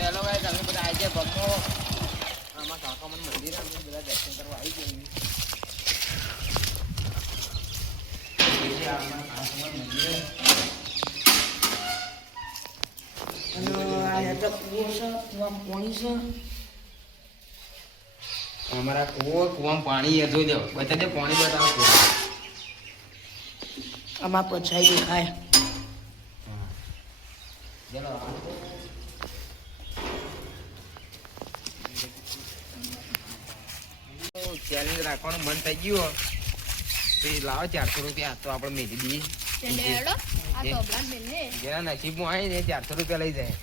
ચાલો ભાઈ તમે બધા આવી જાય ગમો આમાં કાકા મને મંદિર અમે બધા દર્શન કરવા આવી જઈએ અમારા કુવો કુવામાં પાણી હતું દો બધા દે પાણી બતાવો આમાં પછાઈ દેખાય. ચલો ચેલેન્જ રાખવાનું મન થઈ ગયું હો. તો એ લાવો ચારસો રૂપિયા. તો આપણે મેળવી દઈએ જેના નસીબમાં આવે ને ચારસો રૂપિયા લઈ જાય.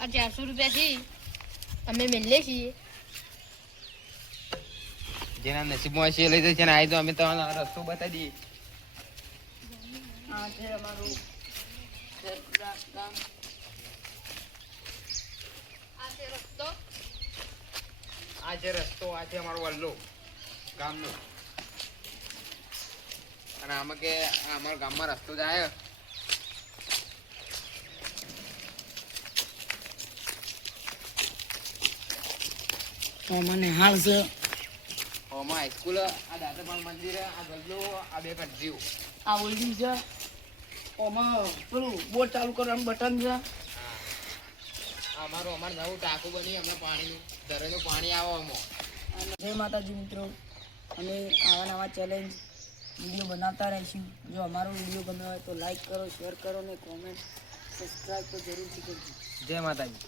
આ ચારસો રૂપિયા થી અમે મેલે છીએ. જેના નસીબમાં હશે એ લઈ જશે ને આવી તો અમે તમારો રસ્તો બતાવી દઈએ. આ છે અમારું સરપ્રાસ ગામ આ છે રસ્તો આ છે રસ્તો આ છે અમારો વલ્લો ગામનો. અને આમાં કે અમારા ગામમાં રસ્તો જાય. મને હાલ છે. ઓમાં હાઈસ્કૂલ આ દાદાપાલ મંદિર આ ગલ્લો આ બે કટજીઓ આ ઓલ્ડી છે. ઓમાં પેલું બોટ ચાલુ કરવાનું બટન છે. અમારું અમારે નવું ટાંકું બની અમને પાણીનું દરેનું પાણી આવે અમો અને જય માતાજી મિત્રો. અમે આવા નવા ચેલેન્જ વીડિયો બનાવતા રહીશું. જો અમારો વીડિયો ગમ્યો હોય તો લાઈક કરો શેર કરો ને કોમેન્ટ સબસ્ક્રાઈબ તો જરૂરથી કરજો. જય માતાજી.